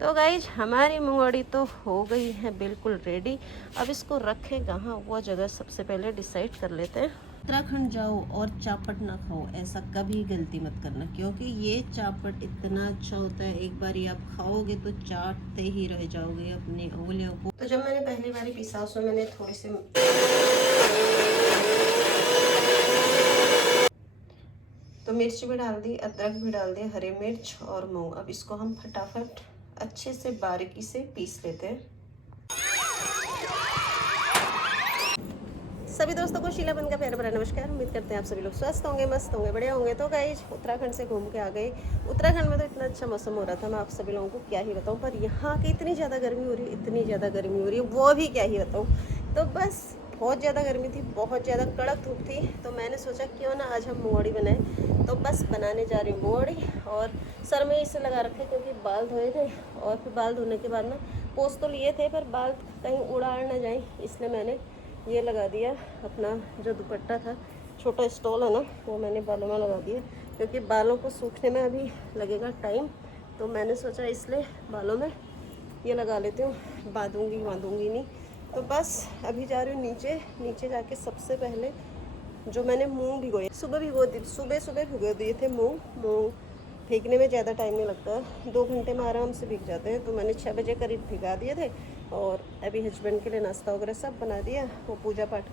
तो गाइज हमारी मूंगफली तो हो गई है बिल्कुल रेडी। अब इसको रखें कहाँ, वो जगह सबसे पहले डिसाइड कर लेते हैं। उत्तराखंड जाओ और चापट ना खाओ, ऐसा कभी गलती मत करना, क्योंकि ये चापट इतना अच्छा होता है, एक बार आप खाओगे तो चाटते ही रह जाओगे अपनी उंगलियों को। तो जब मैंने पहली बार पीसा उसमें मैंने थोड़ी सी तो मिर्च भी डाल दी, अदरक भी डाल दिया, हरी मिर्च और मूंग। अब इसको हम फटाफट अच्छे से बारीकी से पीस लेते हैं। सभी दोस्तों को शीला बन का प्यार भरा नमस्कार। उम्मीद करते हैं आप सभी लोग स्वस्थ होंगे, मस्त होंगे, बढ़िया होंगे। तो गाइस उत्तराखंड से घूम के आ गए। उत्तराखंड में तो इतना अच्छा मौसम हो रहा था, मैं आप सभी लोगों को क्या ही बताऊं। पर यहाँ की इतनी ज़्यादा गर्मी हो रही है, इतनी ज़्यादा गर्मी हो रही है, वो भी क्या ही बताऊँ। तो बस बहुत ज़्यादा गर्मी थी, बहुत ज़्यादा कड़क धूप थी। तो मैंने सोचा क्यों ना आज हम मूंगफली बनाएं। तो बस बनाने जा रही हूँ मूंगफली। और सर में इसे लगा रखे क्योंकि बाल धोए थे, और फिर बाल धोने के बाद ना पोंछ तो लिए थे पर बाल कहीं उड़ा ना जाए, इसलिए मैंने ये लगा दिया। अपना जो दुपट्टा था, छोटा स्टॉल है ना, वो मैंने बालों में लगा दिया, क्योंकि बालों को सूखने में अभी लगेगा टाइम। तो मैंने सोचा इसलिए बालों में ये लगा लेती हूँ, बांधूंगी नहीं। तो बस अभी जा रही हूँ नीचे। नीचे जाके सबसे पहले जो मैंने मूंग भिगोए, सुबह भिगो दिए थे मूंग भीगने में ज़्यादा टाइम नहीं लगता है, 2 घंटे में आराम से भीग जाते हैं। तो मैंने 6 बजे करीब भिगा दिए थे। और अभी हस्बैंड के लिए नाश्ता वगैरह सब बना दिया, वो पूजा पाठ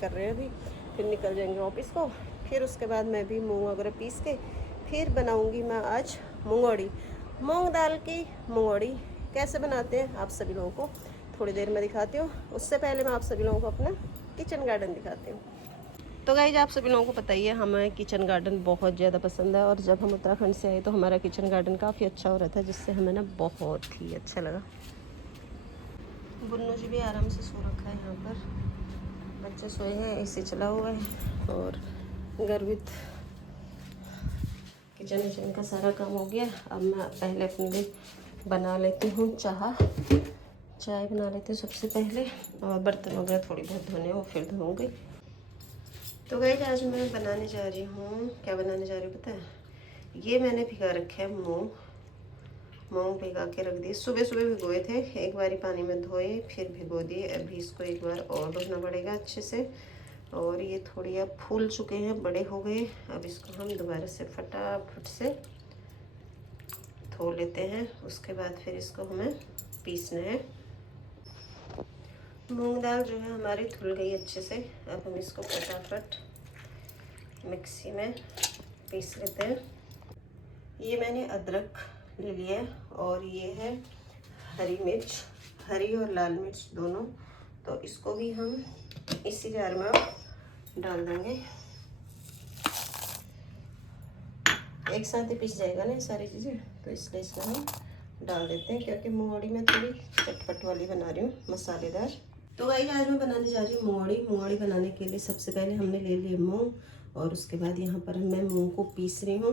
कर रहे हैं अभी, फिर निकल जाएंगे ऑफिस को। फिर उसके बाद मैं भी मूंग वगैरह पीस के फिर बनाऊंगी मैं आज मूंगफली, मूंग दाल की मूंगफली। कैसे बनाते हैं आप सभी लोगों को थोड़ी देर में दिखाती हूँ। उससे पहले मैं आप सभी लोगों को अपना किचन गार्डन दिखाती हूँ। तो गाइज आप सभी लोगों को पता ही है, हमें किचन गार्डन बहुत ज़्यादा पसंद है। और जब हम उत्तराखंड से आए तो हमारा किचन गार्डन काफ़ी अच्छा हो रहा था, जिससे हमें ना बहुत ही अच्छा लगा। बुन्नू जी भी आराम से सो रखा है यहाँ पर, बच्चे सोए हैं, एसी चला हुआ है। और गर्वित किचन विचन का सारा काम हो गया। अब मैं पहले अपने लिए बना लेती हूँ चाय बना लेती हूँ सबसे पहले। और बर्तन वगैरह थोड़ी बहुत धोने वो फिर धोऊँगी। तो गाइस आज मैं बनाने जा रही हूँ, क्या बनाने जा रही हूँ पता है? ये मैंने भिगा रखे है मूंग भिगा के रख दिए, सुबह भिगोए थे, एक बारी पानी में धोए फिर भिगो दिए। अभी इसको एक बार और धोना पड़ेगा अच्छे से। और ये थोड़ी अब फूल चुके हैं, बड़े हो गए। अब इसको हम दोबारा से फटाफट से धो लेते हैं। उसके बाद फिर इसको हमें पीसना है। मूंग दाल जो है हमारी धुल गई अच्छे से। अब हम इसको फटाफट मिक्सी में पीस लेते हैं। ये मैंने अदरक ले लिया है, और ये है हरी मिर्च, हरी और लाल मिर्च दोनों। तो इसको भी हम इसी जार में डाल देंगे, एक साथ ही पिस जाएगा ना सारी चीज़ें। तो इसलिए इसमें हम डाल देते हैं, क्योंकि मूंगफली मैं थोड़ी चटपट वाली बना रही हूँ, मसालेदार। तो गाइस आज मैं बनाने जा रही हूँ मूंगफली बनाने के लिए सबसे पहले हमने ले लिए मूंग, और उसके बाद यहाँ पर मैं मूंग को पीस रही हूँ।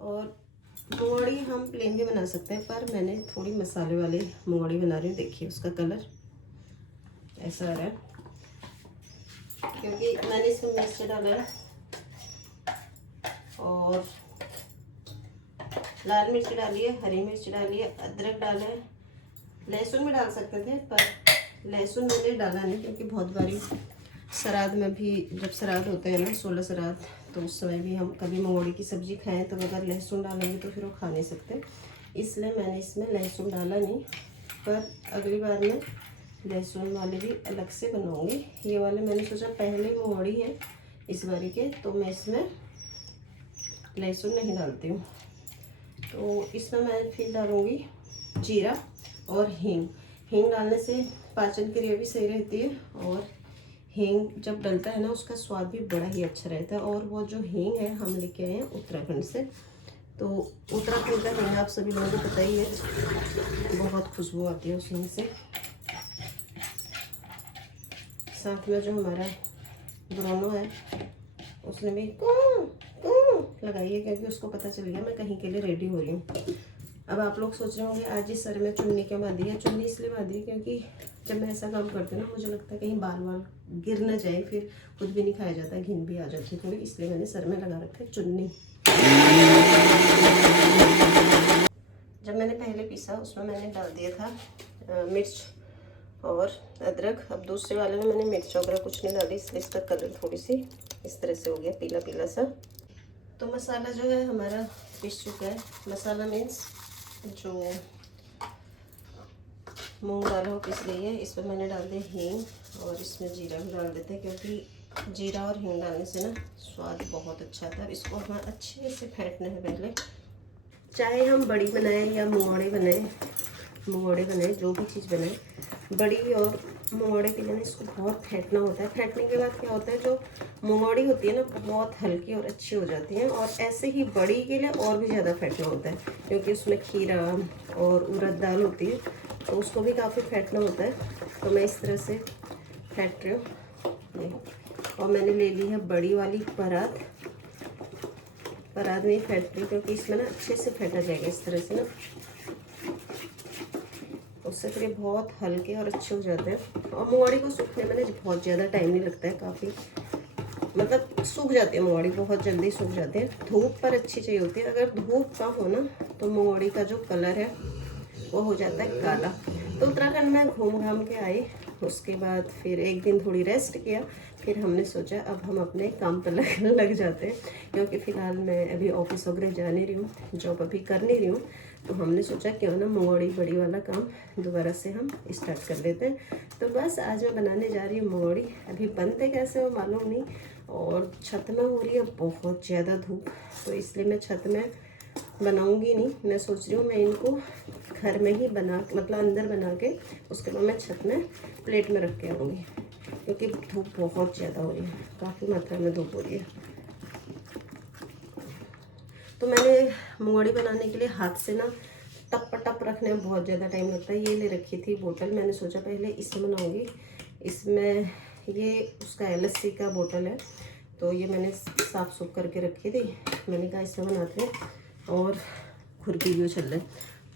और मूंगफली हम प्लेन भी बना सकते हैं, पर मैंने थोड़ी मसाले वाले मूंगफली बना रही हूँ। देखिए उसका कलर ऐसा आ रहा है, क्योंकि मैंने इसमें मिर्च डाला है और लाल मिर्च डाली है, हरी मिर्च डाली है, अदरक डाला है, लहसुन भी डाल सकते थे, पर लहसुन मैंने डाला नहीं, क्योंकि बहुत बारी श्राद्ध में भी, जब श्राद्ध होते हैं ना 16 श्राद्ध, तो उस समय भी हम कभी मूंगफली की सब्ज़ी खाएं तो अगर लहसुन डालेंगे तो फिर वो खा नहीं सकते। इसलिए मैंने इसमें लहसुन डाला नहीं, पर अगली बार मैं लहसुन वाले भी अलग से बनाऊंगी। ये वाले मैंने सोचा पहले मूंगफली है इस बारी के, तो मैं इसमें लहसुन नहीं डालती हूँ। तो इसमें मैं फिर डालूँगी जीरा और हींग डालने से पाचन क्रिया भी सही रहती है, और हींग जब डलता है ना उसका स्वाद भी बड़ा ही अच्छा रहता है। और वो जो हींग है हम लेके आए हैं उत्तराखंड से। तो उत्तराखंड का हींग आप सभी लोगों को पता ही है, बहुत खुशबू आती है उस हींग से। साथ में जो हमारा ब्रोनो है उसने भी लगाई है, क्योंकि उसको पता चल गया मैं कहीं के लिए रेडी हो रही हूँ। अब आप लोग सोच रहे होंगे आज ही सर में चुन्नी क्यों बांधी है? चुन्नी इसलिए बांधी है क्योंकि जब मैं ऐसा काम करती हूँ ना, मुझे लगता है कहीं बाल वाल गिर ना जाए, फिर कुछ भी नहीं खाया जाता, घिन भी आ जाती है थोड़ी, इसलिए मैंने सर में लगा रखा है चुन्नी। जब मैंने पहले पीसा उसमें मैंने डाल दिया था मिर्च और अदरक। अब दूसरे वाले में मैंने मिर्च वगैरह कुछ नहीं डाली, इसलिए इसका कलर थोड़ी सी इस तरह से हो गया पीला पीला सा। तो मसाला जो है हमारा पीस चुका है। मसाला मीन्स जो मूंग दाल हो पिस गई है। इसमें मैंने डाल दिया हींग और इसमें जीरा भी डाल देते हैं, क्योंकि जीरा और हींग डालने से ना स्वाद बहुत अच्छा आता है। इसको हमें अच्छे से फेंटना है पहले, चाहे हम बड़ी बनाएं या मुंगौड़े बनाएं, जो भी चीज़ बनाएं, बड़ी और मुंगौड़े के लिए ना इसको बहुत फेंटना होता है। फेंटने के बाद क्या होता है, जो मुंगौड़ी होती है ना बहुत हल्की और अच्छी हो जाती है। और ऐसे ही बड़ी के लिए और भी ज़्यादा फेंटना होता है, क्योंकि उसमें खीरा और उड़द दाल होती है, तो उसको भी काफ़ी फेंटना होता है। तो मैं इस तरह से फेंट रही हूँ। और मैंने ले ली है बड़ी वाली परात में फेंट रही हूँ, क्योंकि इसमें ना अच्छे से फेंटा जाएगा इस तरह से ना, उससे फिर बहुत हल्के और अच्छे हो जाते हैं। और मुंगौड़ी को सूखने में ना बहुत ज़्यादा टाइम नहीं लगता है, काफ़ी मतलब सूख जाती है मुंगौड़ी, बहुत जल्दी सूख जाते हैं। धूप पर अच्छी चाहिए होती है, अगर धूप कम हो ना तो मुंगौड़ी का जो कलर है वो हो जाता है काला। तो उत्तराखंड में घूम घाम के आई, उसके बाद फिर एक दिन थोड़ी रेस्ट किया, फिर हमने सोचा अब हम अपने काम पर लग जाते हैं, क्योंकि फ़िलहाल मैं अभी ऑफिस वगैरह जा नहीं रही हूँ, जॉब अभी कर नहीं रही हूँ। तो हमने सोचा क्यों ना मुंगौड़ी बड़ी वाला काम दोबारा से हम स्टार्ट कर लेते हैं। तो बस आज मैं बनाने जा रही हूँ मुंगौड़ी। अभी बनते कैसे हो मालूम नहीं, और छत में हो रही है बहुत ज़्यादा धूप, तो इसलिए मैं छत में बनाऊंगी नहीं। मैं सोच रही हूँ मैं इनको घर में ही बना, मतलब अंदर बना के उसके बाद मैं छत में प्लेट में रख के आऊँगी, क्योंकि धूप बहुत ज़्यादा हो रही है, काफ़ी मात्रा में धूप हो रही है। तो मैंने मुंगौड़ी बनाने के लिए हाथ से ना टप रखने में बहुत ज़्यादा टाइम लगता है। ये ले रखी थी बोतल, मैंने सोचा पहले इसमें बनाऊँगी। इसमें ये उसका है लस्सी का बोतल है, तो ये मैंने साफ़ सूफ करके रखी थी। मैंने कहा इसमें बनाते हैं, और खुरपी भी चल रहा है।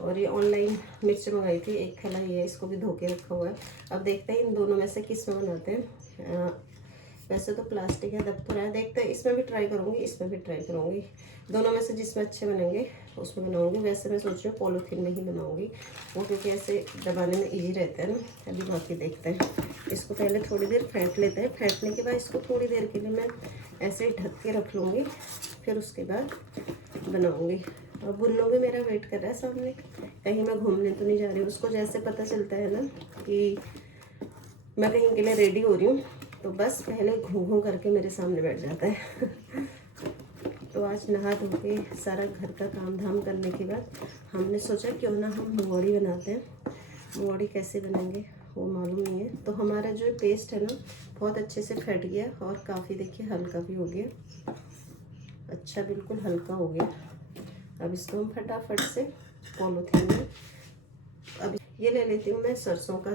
और ये ऑनलाइन मिर्च मंगाई थी, एक थैला ये है, इसको भी धो के रखा हुआ है। अब देखते हैं इन दोनों में से किस में बनाते हैं। वैसे तो प्लास्टिक है, दब तो रहा है, देखते हैं। इसमें भी ट्राई करूँगी, इसमें भी ट्राई करूँगी, दोनों में से जिसमें अच्छे बनेंगे उसमें बनाऊँगी। वैसे मैं सोच रही हूँ पॉलीथीन में ही बनाऊँगी, वो क्योंकि ऐसे दबाने में ईजी रहता है ना। अभी बाकी देखते हैं। इसको पहले थोड़ी देर फेंट लेते हैं, फेंटने के बाद इसको थोड़ी देर के लिए मैं ऐसे ही ढक के रख लूँगी, फिर उसके बाद बनाऊँगी। और बुन्नो भी मेरा वेट कर रहा है सामने, कहीं मैं घूमने तो नहीं जा रही हूँ। उसको जैसे पता चलता है ना कि मैं कहीं के लिए रेडी हो रही हूँ, तो बस पहले घूम करके मेरे सामने बैठ जाता है। तो आज नहा धो के सारा घर का काम धाम करने के बाद हमने सोचा क्यों ना हम मुंगौड़ी बनाते हैं। मुंगौड़ी कैसे बनेंगे वो मालूम नहीं है। तो हमारा जो पेस्ट है ना बहुत अच्छे से फट गया, और काफ़ी देखिए हल्का भी हो गया, अच्छा बिल्कुल हल्का हो गया। अब इसको हम फटाफट से पॉलीथीन में, अब ये ले लेती हूँ मैं सरसों का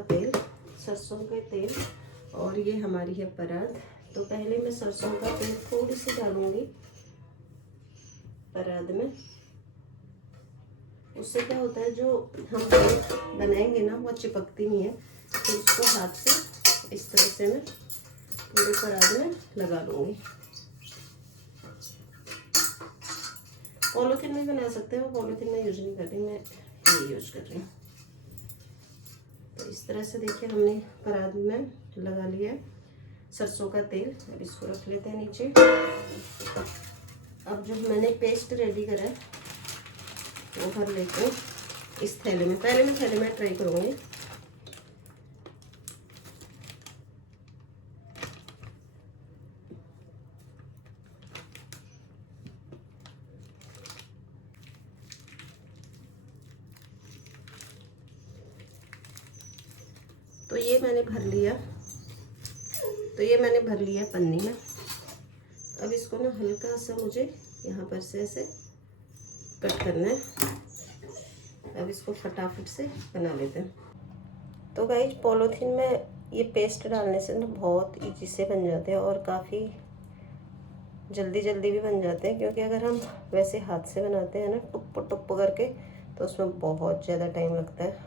तेल, और ये हमारी है परात। तो पहले मैं सरसों का तेल थोड़ी सी डालूंगी परात में। उससे क्या होता है, जो हम बनाएंगे ना वो चिपकती नहीं है। तो उसको हाथ से इस तरह से मैं पूरे परात में लगा लूँगी। पॉलीथीन में बना सकते हो, पॉलीथीन में यूज नहीं कर रही मैं, ये यूज कर रही हूँ। तो इस तरह से देखिए हमने परात में लगा लिया है सरसों का तेल। अब इसको रख लेते हैं नीचे। अब जो मैंने पेस्ट रेडी करा है वो भर लेते हैं इस थैले में। पहले मैं थैले में ट्राई करूँगी। तो ये मैंने भर लिया पन्नी में। अब इसको ना हल्का सा मुझे यहाँ पर से ऐसे कट करना है। अब इसको फटाफट से बना लेते हैं। तो गाइस पॉलीथीन में ये पेस्ट डालने से ना बहुत ईजी से बन जाते हैं, और काफ़ी जल्दी भी बन जाते हैं। क्योंकि अगर हम वैसे हाथ से बनाते हैं ना टुप करके, तो उसमें बहुत ज़्यादा टाइम लगता है।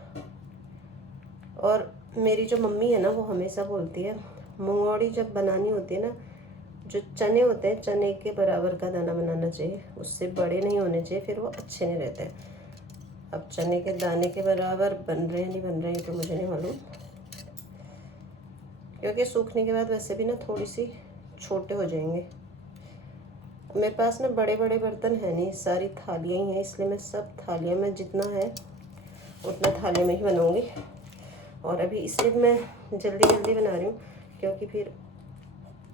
और मेरी जो मम्मी है ना वो हमेशा बोलती है मुंगौड़ी जब बनानी होती है ना, जो चने होते हैं चने के बराबर का दाना बनाना चाहिए, उससे बड़े नहीं होने चाहिए, फिर वो अच्छे नहीं रहते हैं। अब चने के दाने के बराबर बन रहे हैं नहीं बन रहे हैं तो मुझे नहीं मालूम, क्योंकि सूखने के बाद वैसे भी ना थोड़ी सी छोटे हो जाएंगे। मेरे पास ना बड़े बड़े बर्तन है नहीं, सारी थालियाँ ही हैं, इसलिए मैं सब थालियाँ में जितना है उतना थाली में ही बनाऊँगी। और अभी इसलिए मैं जल्दी जल्दी बना रही हूँ क्योंकि फिर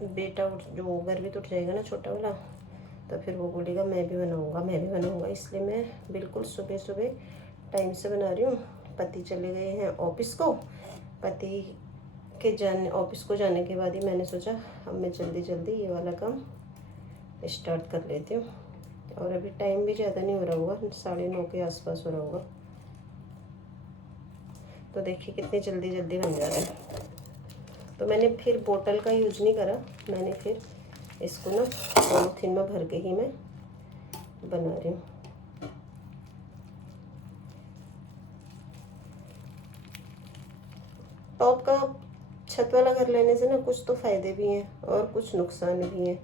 बेटा जो गर्मी उठ जाएगा ना छोटा वाला, तो फिर वो बोलेगा मैं भी बनाऊँगा मैं भी बनाऊँगा, इसलिए मैं बिल्कुल सुबह सुबह टाइम से बना रही हूँ। पति चले गए हैं ऑफिस को, पति के ऑफिस को जाने के बाद ही मैंने सोचा अब मैं जल्दी जल्दी ये वाला काम स्टार्ट कर लेती हूँ। और अभी टाइम भी ज़्यादा नहीं हो रहा होगा, 9:30 के आसपास हो रहा होगा। तो देखिए कितनी जल्दी जल्दी बन जा रहा है। तो मैंने फिर बोतल का यूज़ नहीं करा, मैंने फिर इसको ना पॉलीथीन में भर के ही मैं बना रही हूँ। टॉप का छत वाला घर लेने से ना कुछ तो फ़ायदे भी हैं और कुछ नुकसान भी हैं।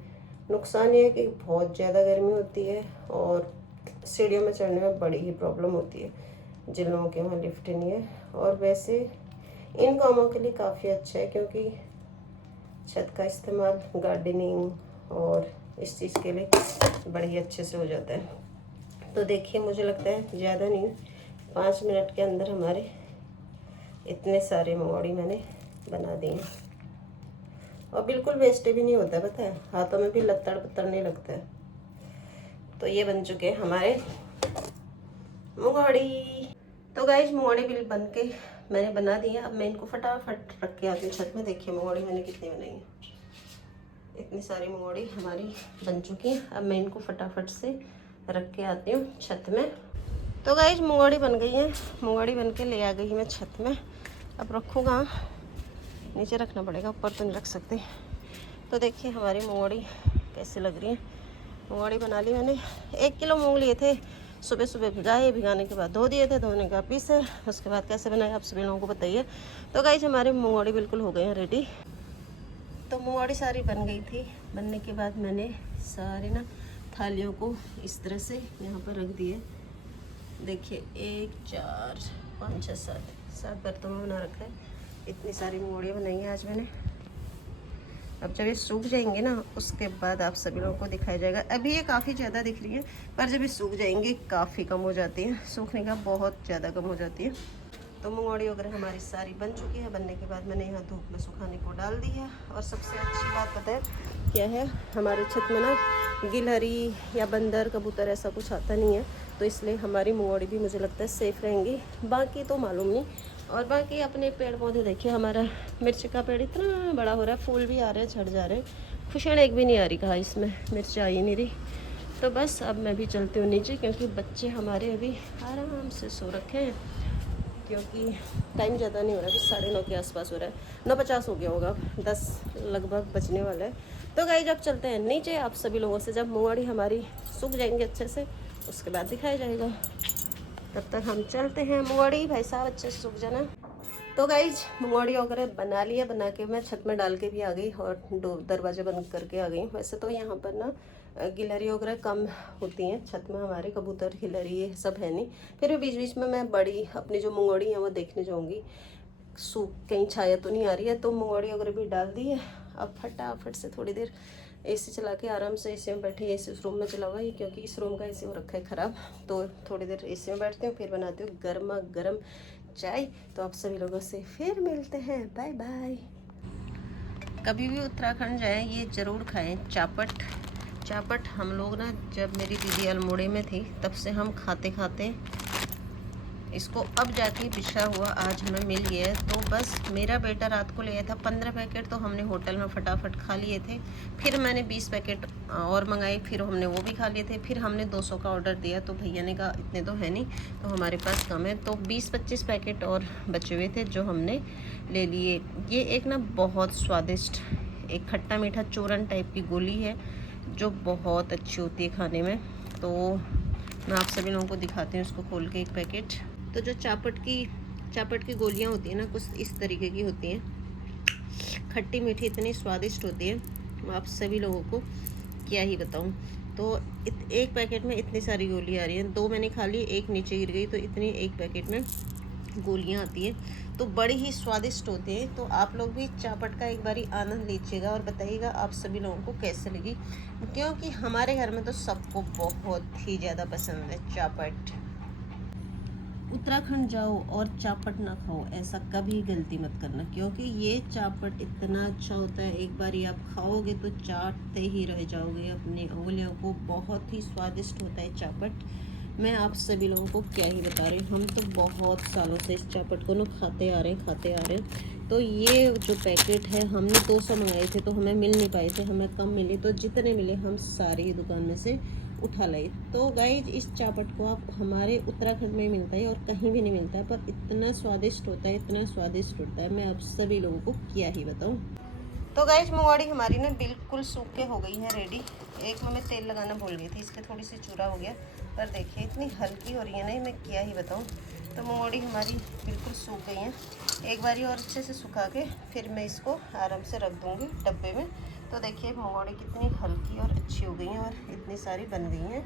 नुकसान ये है कि बहुत ज़्यादा गर्मी होती है और सीढ़ियों में चढ़ने में बड़ी ही प्रॉब्लम होती है जिन लोगों के वहाँ लिफ्ट नहीं है। और वैसे इन कामों के लिए काफ़ी अच्छा है क्योंकि छत का इस्तेमाल गार्डनिंग और इस चीज़ के लिए बड़े ही अच्छे से हो जाता है। तो देखिए मुझे लगता है ज़्यादा नहीं 5 मिनट के अंदर हमारे इतने सारे मंगोड़ी मैंने बना दिए और बिल्कुल वेस्ट भी नहीं होता है, पता है, हाथों में भी लत्तड़ पत्तड़ नहीं लगता है। तो ये बन चुके हैं हमारे मंगोड़ी। तो गाइस मंगोड़ी बिल बन के मैंने बना दिए। अब मैं इनको फटाफट रख के आती हूँ छत में। देखिए मंगोड़ी मैंने कितनी बनाई है, इतनी सारी मंगोड़ी हमारी बन चुकी हैं। अब मैं इनको फटाफट से रख के आती हूँ छत में। तो गाइस मंगोड़ी बन गई है, मंगोड़ी बन के ले आ गई मैं छत में। अब रखूँगा, नीचे रखना पड़ेगा, ऊपर तो नहीं रख सकते। तो देखिए हमारी मंगोड़ी कैसे लग रही है। मंगोड़ी बना ली मैंने। 1 किलो मूंग लिए थे, सुबह सुबह भिगाए, भिगाने के बाद धो दिए थे, धोने का पीसे, उसके बाद कैसे बनाए आप सभी लोगों को बताइए। तो गाइस हमारे मंगोड़ी बिल्कुल हो गए हैं रेडी। तो मंगोड़ी सारी बन गई थी। बनने के बाद मैंने सारी ना थालियों को इस तरह से यहाँ पर रख दिए। देखिए 1 4 5 6 7 बर्तनों में बना रखा है। इतनी सारी मंगोड़ियाँ बनाई हैं आज मैंने। अब जब ये सूख जाएंगे ना उसके बाद आप सभी लोगों को दिखाया जाएगा। अभी ये काफ़ी ज़्यादा दिख रही है पर जब ये सूख जाएंगे काफ़ी कम हो जाती है, सूखने का बहुत ज़्यादा कम हो जाती है। तो मंगोड़ी वगैरह हमारी सारी बन चुकी है। बनने के बाद मैंने यहाँ धूप में सुखाने को डाल दी है। और सबसे अच्छी बात पता है क्या है, हमारे छत में ना गिलहरी या बंदर कबूतर ऐसा कुछ आता नहीं है, तो इसलिए हमारी मंगोड़ी भी मुझे लगता है सेफ़ रहेंगी। बाकी तो मालूम नहीं। और बाकी अपने पेड़ पौधे देखिए, हमारा मिर्च का पेड़ इतना बड़ा हो रहा है, फूल भी आ रहे हैं, झड़ जा रहे हैं, खुशियाँ एक भी नहीं आ रही, कहा इसमें मिर्च आ ही नहीं रही। तो बस अब मैं भी चलती हूँ नीचे क्योंकि बच्चे हमारे अभी आराम से सो रखे हैं। क्योंकि टाइम ज़्यादा नहीं हो रहा है, 9:30 के आसपास हो रहा है, 9:50 हो गया होगा, 10 लगभग बजने वाला है। तो गाइस जब चलते हैं नीचे आप सभी लोगों से, जब मंगोड़ी हमारी सूख जाएंगे अच्छे से उसके बाद दिखाया जाएगा। तब तक हम चलते हैं। मंगोड़ी भाई साहब अच्छे से सूख जाना। तो गाइज मंगोड़ी वगैरह बना लिया, बना के मैं छत में डाल के भी आ गई और दरवाजे बंद करके आ गई। वैसे तो यहाँ पर ना गिलहरी वगैरह कम होती हैं छत में, हमारे कबूतर गिलहरी ये सब है नहीं। फिर भी बीच बीच में मैं बड़ी अपनी जो मंगोड़ी है वो देखने जाऊँगी, सूख कहीं छाया तो नहीं आ रही है। तो मंगोड़ी वगैरह भी डाल दी है। अब फटाफट से थोड़ी देर एसी चला के आराम से एसी में बैठी। एसी उस रूम में चला हुआ है क्योंकि इस रूम का एसी हो रखा है ख़राब। तो थोड़ी देर एसी में बैठती हूँ, फिर बनाती हूँ गर्मा गर्म चाय। तो आप सभी लोगों से फिर मिलते हैं, बाय बाय। कभी भी उत्तराखंड जाएं ये ज़रूर खाएं चापट। चापट हम लोग ना जब मेरी दीदी अल्मोड़े में थी तब से हम खाते खाते इसको, अब जाके पिछड़ा हुआ आज हमें मिल गया है। तो बस मेरा बेटा रात को ले आया था 15 पैकेट, तो हमने होटल में फटाफट खा लिए थे। फिर मैंने 20 पैकेट और मंगाए, फिर हमने वो भी खा लिए थे। फिर हमने 200 का ऑर्डर दिया तो भैया ने कहा इतने तो है नहीं, तो हमारे पास कम है, तो 20-25 पैकेट और बचे हुए थे जो हमने ले लिए। ये एक ना बहुत स्वादिष्ट एक खट्टा मीठा चूरन टाइप की गोली है जो बहुत अच्छी होती है खाने में। तो मैं आप सभी लोगों को दिखाती हूँ इसको खोल के एक पैकेट। तो जो चापट की चापट की गोलियां होती है ना, कुछ इस तरीके की होती हैं, खट्टी मीठी, इतनी स्वादिष्ट होती है, मैं आप सभी लोगों को क्या ही बताऊं। तो एक पैकेट में इतनी सारी गोलियां आ रही हैं, 2 मैंने खा ली, एक नीचे गिर गई, तो इतनी एक पैकेट में गोलियां आती हैं, तो बड़ी ही स्वादिष्ट होते हैं। तो आप लोग भी चापट का एक बारी आनंद लीजिएगा और बताइएगा आप सभी लोगों को कैसे लगी, क्योंकि हमारे घर में तो सबको बहुत ही ज़्यादा पसंद है चापट। उत्तराखंड जाओ और चापट ना खाओ, ऐसा कभी गलती मत करना, क्योंकि ये चापट इतना अच्छा होता है, एक बार आप खाओगे तो चाटते ही रह जाओगे अपनी उंगलियों को। बहुत ही स्वादिष्ट होता है चापट। मैं आप सभी लोगों को क्या ही बता रही हूँ, हम तो बहुत सालों से इस चापट को ना खाते आ रहे हैं। तो ये जो पैकेट है, हमने 200 मंगाए थे, तो हमें मिल नहीं पाए थे, हमें कम मिली, तो जितने मिले हम सारी दुकान में से उठा लाए। तो गाइज इस चापट को आप हमारे उत्तराखंड में मिलता है और कहीं भी नहीं मिलता है, पर इतना स्वादिष्ट होता है, इतना स्वादिष्ट होता है, मैं आप सभी लोगों को क्या ही बताऊँ। तो गाइज मुंगवाड़ी हमारी ना बिल्कुल सूख के हो गई है रेडी। एक में मैं तेल लगाना भूल गई थी, इसलिए थोड़ी सी चूरा हो गया, पर देखिए इतनी हल्की हो रही है ना, मैं क्या ही बताऊँ। तो मुंगवाड़ी हमारी बिल्कुल सूख गई हैं, एक बारी और अच्छे से सुखा के फिर मैं इसको आराम से रख दूँगी डब्बे में। तो देखिए मुंगवाड़ी कितनी हल्की और अच्छी हो गई हैं और इतनी सारी बन गई हैं।